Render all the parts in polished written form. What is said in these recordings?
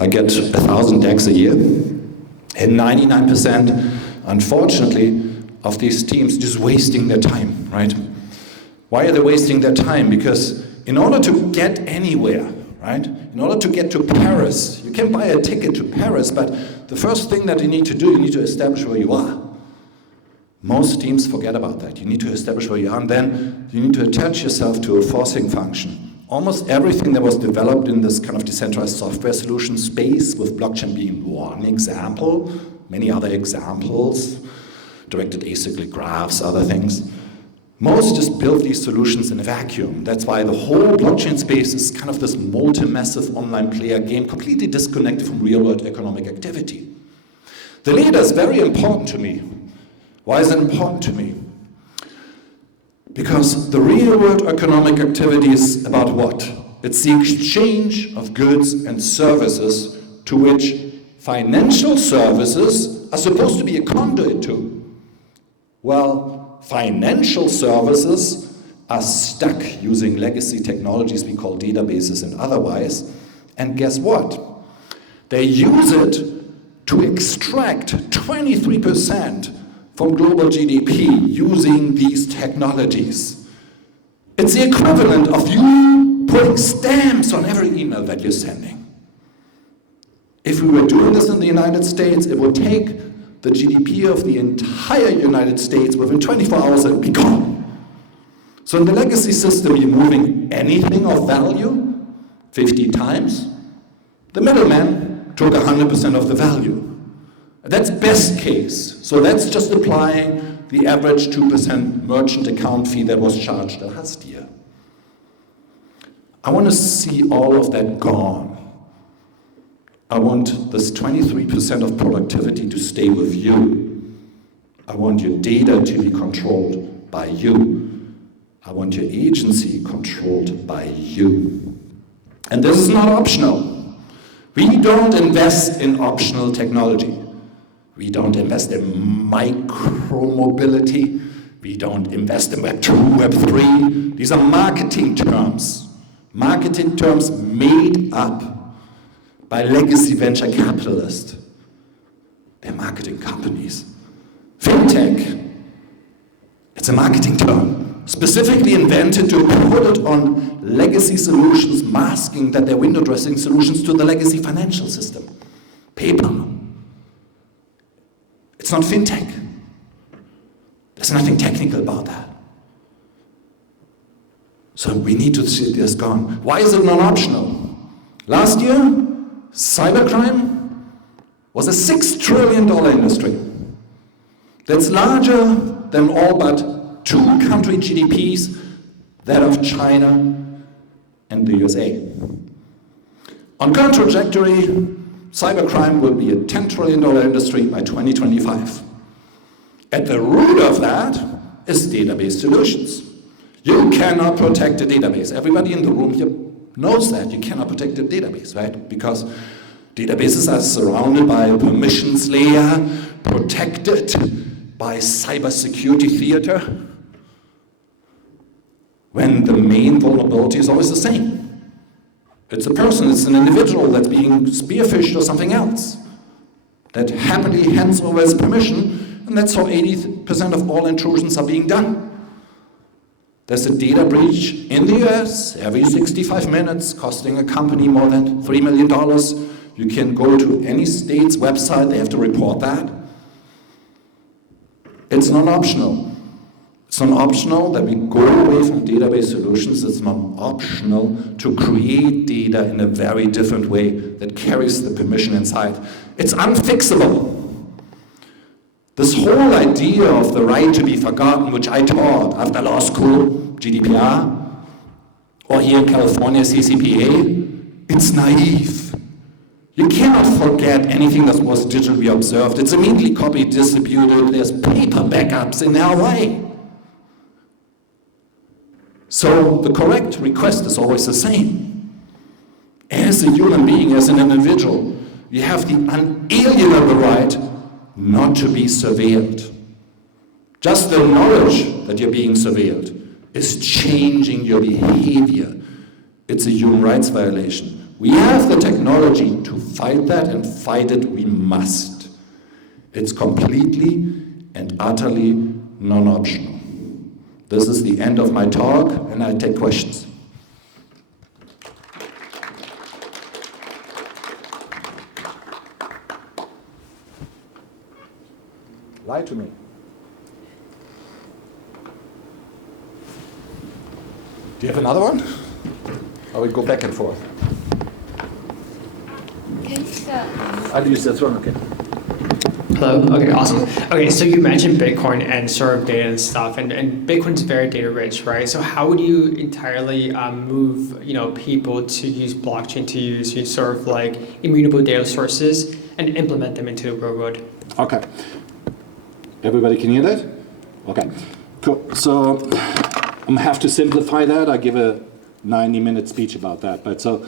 I get 1,000 decks a year, and 99%, unfortunately, of these teams just wasting their time, right? Why are they wasting their time? Because in order to get anywhere, right? In order to get to Paris, you can buy a ticket to Paris, but the first thing that you need to do, you need to establish where you are. Most teams forget about that. You need to establish where you are, and then you need to attach yourself to a forcing function. Almost everything that was developed in this kind of decentralized software solution space, with blockchain being one example, many other examples, directed acyclic graphs, other things. Most just build these solutions in a vacuum. That's why the whole blockchain space is kind of this multi-massive online player game, completely disconnected from real-world economic activity. The leader is very important to me. Why is it important to me? Because the real-world economic activity is about what? It's the exchange of goods and services to which financial services are supposed to be a conduit to. Well, financial services are stuck using legacy technologies we call databases and otherwise, and guess what? They use it to extract 23% from global GDP using these technologies. It's the equivalent of you putting stamps on every email that you're sending. If we were doing this in the United States, it would take the GDP of the entire United States within 24 hours and be gone. So in the legacy system, you're moving anything of value 50 times. The middleman took 100% of the value. That's best case. So that's just applying the average 2% merchant account fee that was charged last year. I want to see all of that gone. I want this 23% of productivity to stay with you. I want your data to be controlled by you. I want your agency controlled by you. And this is not optional. We don't invest in optional technology. We don't invest in micro-mobility. We don't invest in Web 2, Web 3. These are marketing terms. Marketing terms made up by legacy venture capitalists. They're marketing companies. Fintech, it's a marketing term, specifically invented to put it on legacy solutions, masking that they're window dressing solutions to the legacy financial system. Paper. It's not fintech. There's nothing technical about that. So we need to see this gone. Why is it non-optional? Last year, cybercrime was a $6 trillion industry. That's larger than all but 2 country GDPs, that of China and the USA. On current trajectory, cybercrime will be a $10 trillion industry by 2025. At the root of that is database solutions. You cannot protect a database. Everybody in the room here knows that. You cannot protect a database, right? Because databases are surrounded by a permissions layer, protected by cybersecurity theater, when the main vulnerability is always the same. It's a person, it's an individual that's being spearphished or something else that happily hands over his permission, and that's how 80% of all intrusions are being done. There's a data breach in the US every 65 minutes, costing a company more than $3 million. You can go to any state's website, they have to report that. It's non-optional. It's non-optional that we go away from database solutions. It's non-optional to create data in a very different way that carries the permission inside. It's unfixable. This whole idea of the right to be forgotten, which I taught after law school, GDPR, or here in California, CCPA, it's naive. You cannot forget anything that was digitally observed. It's immediately copied, distributed. There's paper backups in LA. So the correct request is always the same. As a human being, as an individual, you have the unalienable right not to be surveilled. Just the knowledge that you're being surveilled is changing your behavior. It's a human rights violation. We have the technology to fight that, and fight it we must. It's completely and utterly non-optional. This is the end of my talk, and I take questions. Lie to me. Do you have another one? Or we go back and forth? Can you start? I'll use this one, okay. Hello. Okay, awesome. Okay, so you mentioned Bitcoin and sort of data and stuff, and Bitcoin's very data rich, right? So how would you entirely move people to use blockchain to use sort of like immutable data sources and implement them into the real world? Okay. Everybody can hear that? Okay. Cool. So I'm gonna have to simplify that. I give a 90-minute speech about that. But so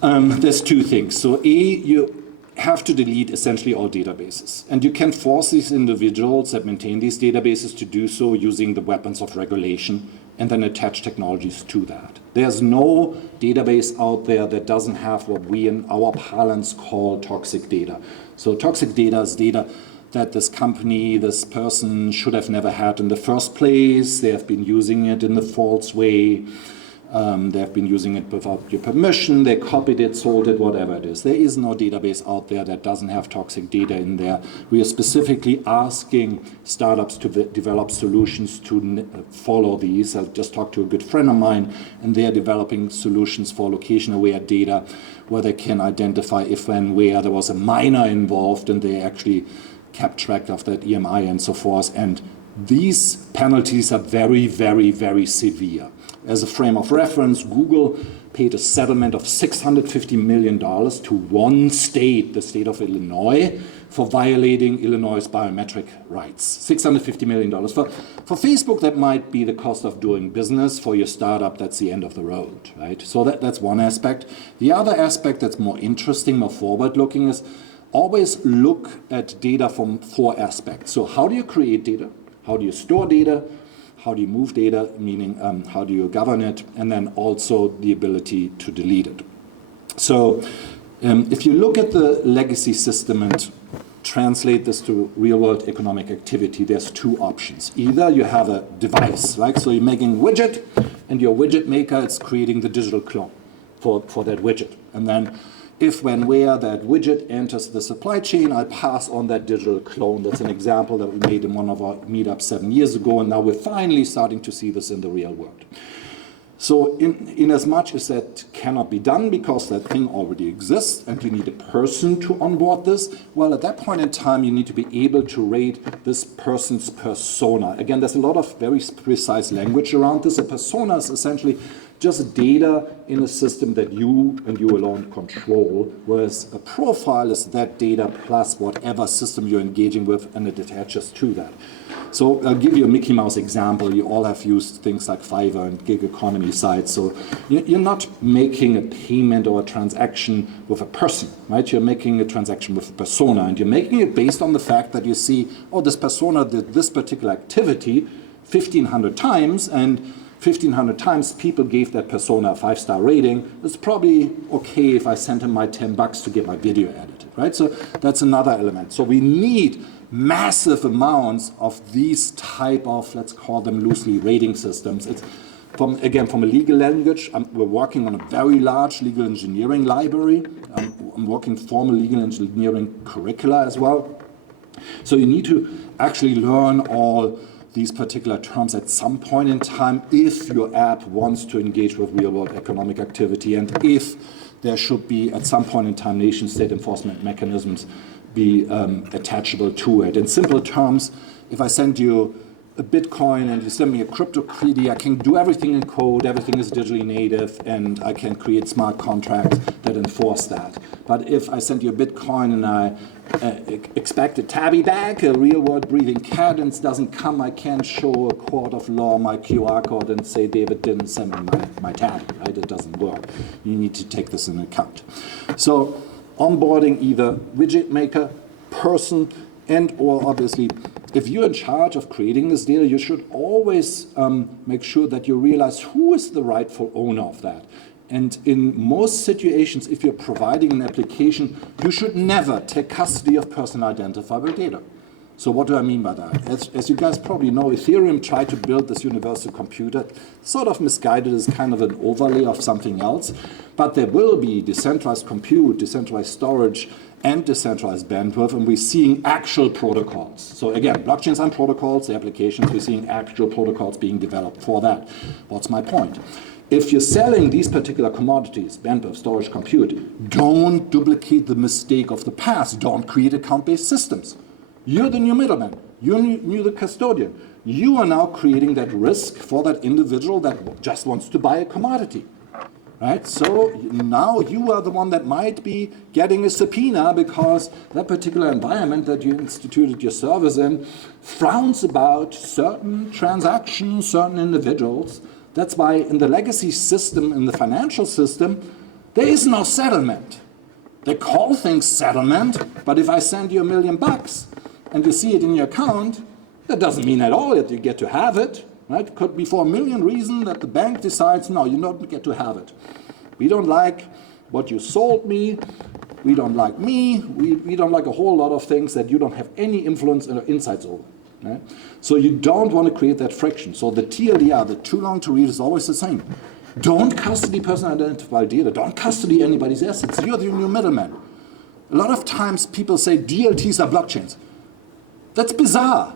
there's two things. So you have to delete essentially all databases. And you can force these individuals that maintain these databases to do so using the weapons of regulation and then attach technologies to that. There's no database out there that doesn't have what we in our parlance call toxic data. So toxic data is data that this company, this person should have never had in the first place. They have been using it in a false way. They have been using it without your permission. They copied it, sold it, whatever it is. There is no database out there that doesn't have toxic data in there. We are specifically asking startups to develop solutions to follow these. I just talked to a good friend of mine, and they are developing solutions for location-aware data where they can identify if and where there was a miner involved, and they actually kept track of that EMI and so forth. And these penalties are very, very, very severe. As a frame of reference, Google paid a settlement of $650 million to one state, the state of Illinois, for violating Illinois' biometric rights. $650 million. For Facebook, that might be the cost of doing business. For your startup, that's the end of the road, right? So that's one aspect. The other aspect that's more interesting, more forward-looking is always look at data from four aspects. So how do you create data? How do you store data? How do you move data, meaning how do you govern it? And then also the ability to delete it. So if you look at the legacy system and translate this to real-world economic activity, there's two options. Either you have a device, right? So you're making a widget, and your widget maker is creating the digital clone for that widget. And then if, when, where that widget enters the supply chain, I pass on that digital clone. That's an example that we made in one of our meetups 7 years ago, and now we're finally starting to see this in the real world. So in as much as that cannot be done because that thing already exists and you need a person to onboard this, well, at that point in time, you need to be able to rate this person's persona. Again, there's a lot of very precise language around this. A persona is essentially just data in a system that you and you alone control, whereas a profile is that data plus whatever system you're engaging with, and it attaches to that. So I'll give you a Mickey Mouse example. You all have used things like Fiverr and gig economy sites. So you're not making a payment or a transaction with a person, right? You're making a transaction with a persona, and you're making it based on the fact that you see, oh, this persona did this particular activity 1,500 times, and 1,500 times people gave that persona a 5-star rating. It's probably okay if I sent him my $10 to get my video edited, right? So that's another element. So we need massive amounts of these type of, let's call them loosely, rating systems. It's from a legal language, we're working on a very large legal engineering library. I'm working formal legal engineering curricula as well. So you need to actually learn all these particular terms at some point in time if your app wants to engage with real-world economic activity, and if there should be at some point in time nation-state enforcement mechanisms be attachable to it. In simple terms, if I send you a Bitcoin and you send me a cryptocurrency, I can do everything in code, everything is digitally native, and I can create smart contracts that enforce that. But if I send you a Bitcoin and I expect a tabby back, a real-world breathing cat, and it doesn't come, I can't show a court of law my QR code and say David didn't send me my tabby, right? It doesn't work. You need to take this into account. So onboarding either widget maker, person, and or obviously, if you're in charge of creating this data, you should always make sure that you realize who is the rightful owner of that. And in most situations, if you're providing an application, you should never take custody of personal identifiable data. So what do I mean by that? As you guys probably know, Ethereum tried to build this universal computer, sort of misguided as kind of an overlay of something else. But there will be decentralized compute, decentralized storage, and decentralized bandwidth, and we're seeing actual protocols. So again, blockchains and protocols, the applications, we're seeing actual protocols being developed for that. What's my point? If you're selling these particular commodities, bandwidth, storage, compute, don't duplicate the mistake of the past. Don't create account-based systems. You're the new middleman. You're the custodian. You are now creating that risk for that individual that just wants to buy a commodity. Right? So now you are the one that might be getting a subpoena because that particular environment that you instituted your service in frowns about certain transactions, certain individuals. That's why in the legacy system, in the financial system, there is no settlement. They call things settlement, but if I send you $1 million and you see it in your account, that doesn't mean at all that you get to have it. Right? It could be for $1 million reasons that the bank decides, no, you don't get to have it. We don't like what you sold me. We don't like me. We don't like a whole lot of things that you don't have any influence or insights over. Right? So you don't want to create that friction. So the TLDR, the too long to read, is always the same. Don't custody personal identifiable data. Don't custody anybody's assets. You're the new middleman. A lot of times people say DLTs are blockchains. That's bizarre.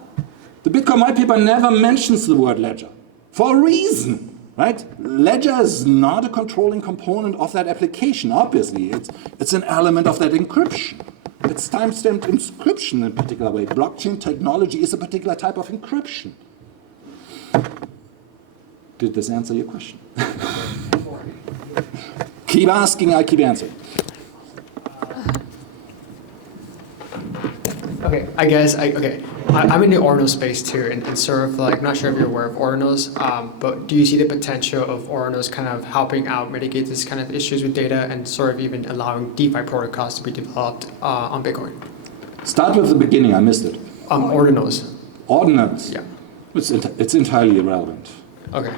The Bitcoin white paper never mentions the word ledger for a reason, right? Ledger is not a controlling component of that application, obviously. It's an element of that encryption. It's timestamped encryption in a particular way. Blockchain technology is a particular type of encryption. Did this answer your question? Keep asking, I keep answering. Okay, I guess, I'm in the Ordinals space too, and sort of like, I'm not sure if you're aware of Ordinals, but do you see the potential of Ordinals kind of helping out mitigate this kind of issues with data and sort of even allowing DeFi protocols to be developed on Bitcoin? Start with the beginning, I missed it. Ordinals. Ordinance? Yeah. It's entirely irrelevant. Okay.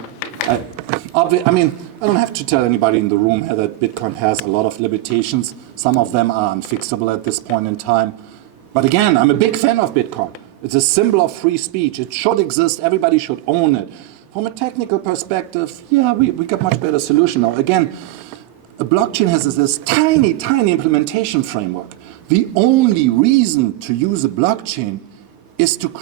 I mean, I don't have to tell anybody in the room here that Bitcoin has a lot of limitations. Some of them are unfixable at this point in time. But again, I'm a big fan of Bitcoin. It's a symbol of free speech. It should exist. Everybody should own it. From a technical perspective, yeah, we got much better solution now. Again, a blockchain has this tiny, tiny implementation framework. The only reason to use a blockchain is to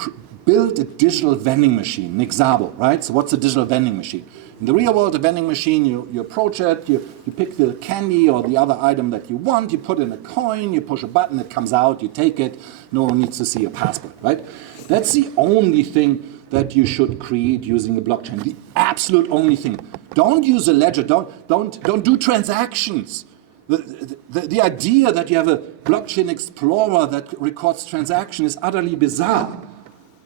build a digital vending machine, an Exabo, right? So what's a digital vending machine? In the real world, a vending machine, you approach it, you pick the candy or the other item that you want, you put in a coin, you push a button, it comes out, you take it, no one needs to see your passport, right? That's the only thing that you should create using a blockchain, the absolute only thing. Don't use a ledger, don't do transactions. The idea that you have a blockchain explorer that records transactions is utterly bizarre.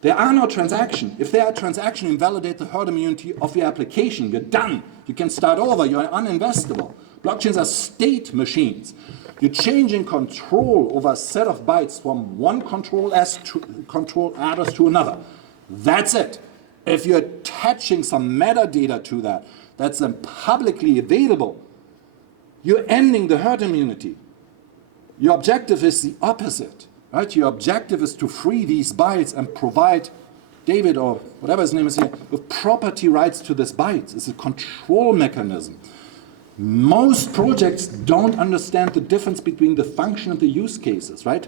There are no transactions. If there are transactions, you invalidate the herd immunity of your application. You're done. You can start over. You're uninvestable. Blockchains are state machines. You're changing control over a set of bytes from one control address to another. That's it. If you're attaching some metadata to that, that's then publicly available, you're ending the herd immunity. Your objective is the opposite. Right? Your objective is to free these bytes and provide David, or whatever his name is here, with property rights to this bytes. It's a control mechanism. Most projects don't understand the difference between the function and the use cases, right,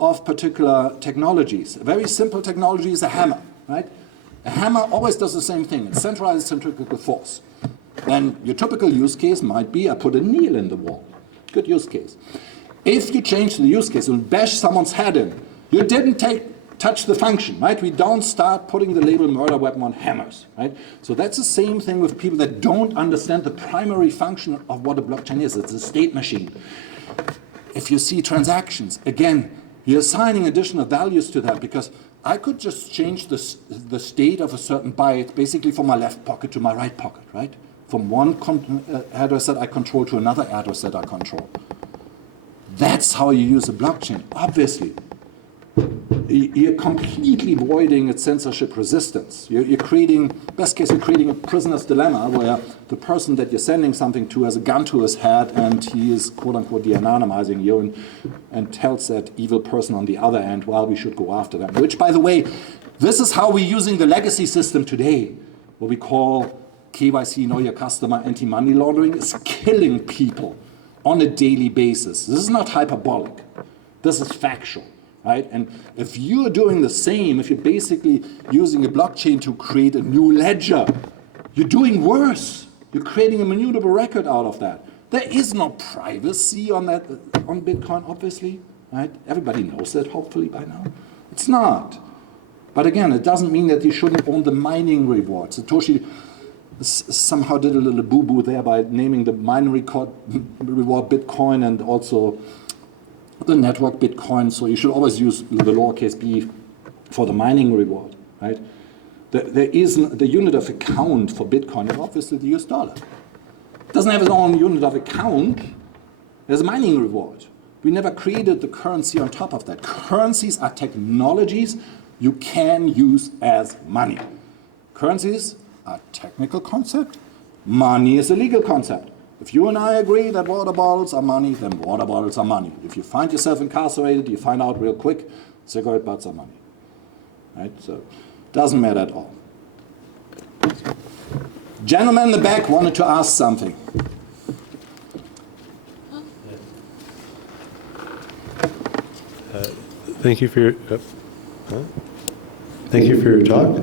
of particular technologies. A very simple technology is a hammer, right? A hammer always does the same thing. It centralizes centrifugal force. Then your typical use case might be, I put a nail in the wall. Good use case. If you change the use case and bash someone's head in, you didn't touch the function, right? We don't start putting the label murder weapon on hammers, right? So that's the same thing with people that don't understand the primary function of what a blockchain is. It's a state machine. If you see transactions, again, you're assigning additional values to that because I could just change the state of a certain byte basically from my left pocket to my right pocket, right? From one address that I control to another address that I control. That's how you use a blockchain, obviously. you're completely voiding its censorship resistance. You're creating, best case, you're creating a prisoner's dilemma where the person that you're sending something to has a gun to his head and he is, quote unquote, de-anonymizing you and tells that evil person on the other end, well, we should go after them. Which, by the way, this is how we're using the legacy system today, what we call KYC, Know Your Customer, anti-money laundering, is killing people on a daily basis. This is not hyperbolic. This is factual. Right? And if you're doing the same, if you're basically using a blockchain to create a new ledger, you're doing worse. You're creating a mutable record out of that. There is no privacy on that, on Bitcoin, obviously. Right? Everybody knows that, hopefully, by now. It's not. But again, it doesn't mean that you shouldn't own the mining reward. Satoshi somehow did a little boo-boo there by naming the mining reward Bitcoin and also the network Bitcoin, so you should always use the lowercase b for the mining reward, right? There is the unit of account for Bitcoin is obviously the US dollar. It doesn't have its own unit of account. There's a mining reward. We never created the currency on top of that. Currencies are technologies you can use as money. Currencies are a technical concept. Money is a legal concept. If you and I agree that water bottles are money, then water bottles are money. If you find yourself incarcerated, you find out real quick, cigarette butts are money. Right? So it doesn't matter at all. Gentleman in the back wanted to ask something. Thank you for your thank you for your talk.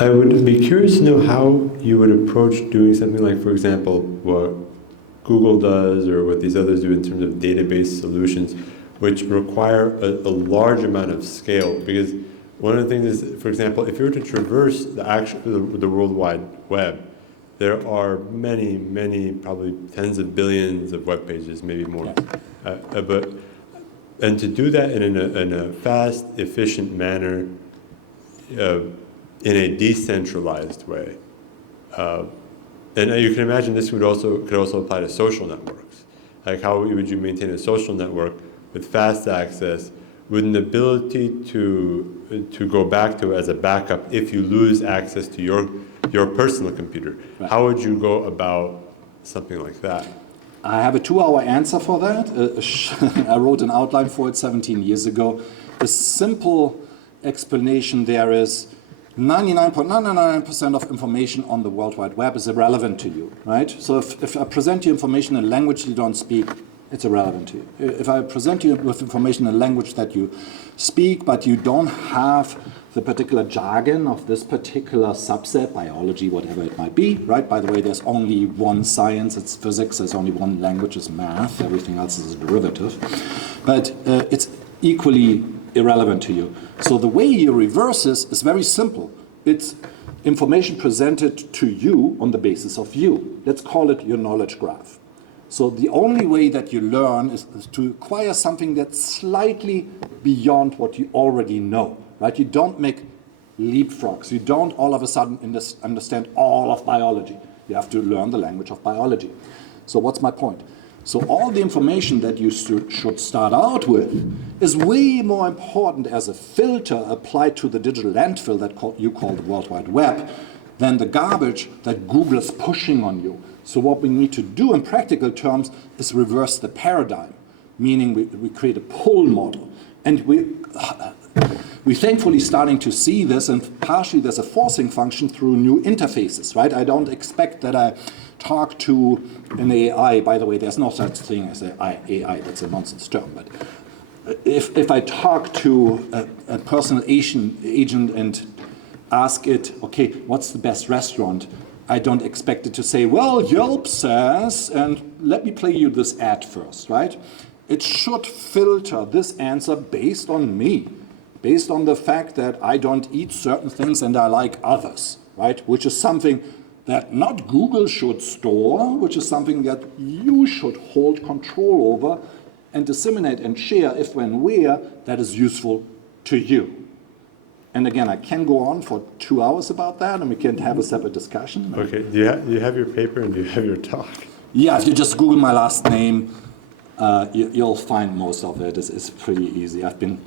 I would be curious to know how you would approach doing something like, for example, what Google does or what these others do in terms of database solutions, which require a large amount of scale. Because one of the things is, for example, if you were to traverse the World Wide Web, there are many, probably tens of billions of web pages, maybe more. And to do that in a fast, efficient manner, in a decentralized way. And you can imagine this could also apply to social networks. Like how would you maintain a social network with fast access, with an ability to go back to as a backup if you lose access to your personal computer? Right. How would you go about something like that? I have a 2-hour answer for that. I wrote an outline for it 17 years ago. The simple explanation there is 99.999% of information on the World Wide Web is irrelevant to you, right? So if I present you information in a language you don't speak, it's irrelevant to you. If I present you with information in a language that you speak, but you don't have the particular jargon of this particular subset, biology, whatever it might be, right? By the way, there's only one science, it's physics, there's only one language, it's math, everything else is a derivative. But it's equally irrelevant to you. So the way you reverse this is very simple. It's information presented to you on the basis of you. Let's call it your knowledge graph. So the only way that you learn is to acquire something that's slightly beyond what you already know, right? You don't make leapfrogs. You don't all of a sudden understand all of biology. You have to learn the language of biology. So what's my point? So all the information that you should start out with is way more important as a filter applied to the digital landfill that you call the World Wide Web than the garbage that Google is pushing on you. So what we need to do in practical terms is reverse the paradigm, meaning we create a pull model. And we're thankfully starting to see this, and partially there's a forcing function through new interfaces, right? I don't expect that I talk to an AI. By the way, there's no such thing as an AI, that's a nonsense term. But if I talk to a personal agent and ask it, okay, what's the best restaurant? I don't expect it to say, well, Yelp says, and let me play you this ad first, right? It should filter this answer based on me, based on the fact that I don't eat certain things and I like others, right? Which is something that not Google should store, which is something that you should hold control over and disseminate and share if, when, where that is useful to you. And again, I can go on for 2 hours about that, and we can have a separate discussion. Okay, do you have your paper and do you have your talk? Yeah, if you just Google my last name, you'll find most of it. It's pretty easy. I've been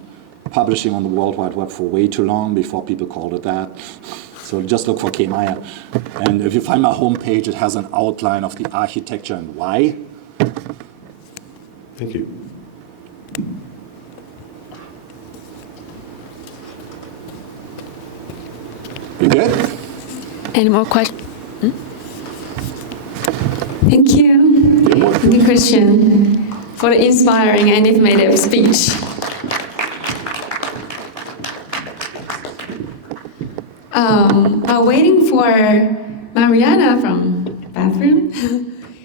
publishing on the World Wide Web for way too long before people called it that. So just look for K. Meyer. And if you find my homepage, it has an outline of the architecture and why. Thank you. You good? Any more questions? Thank you. Thank you, Christian, for the inspiring and informative speech. I'm waiting for Mariana from bathroom.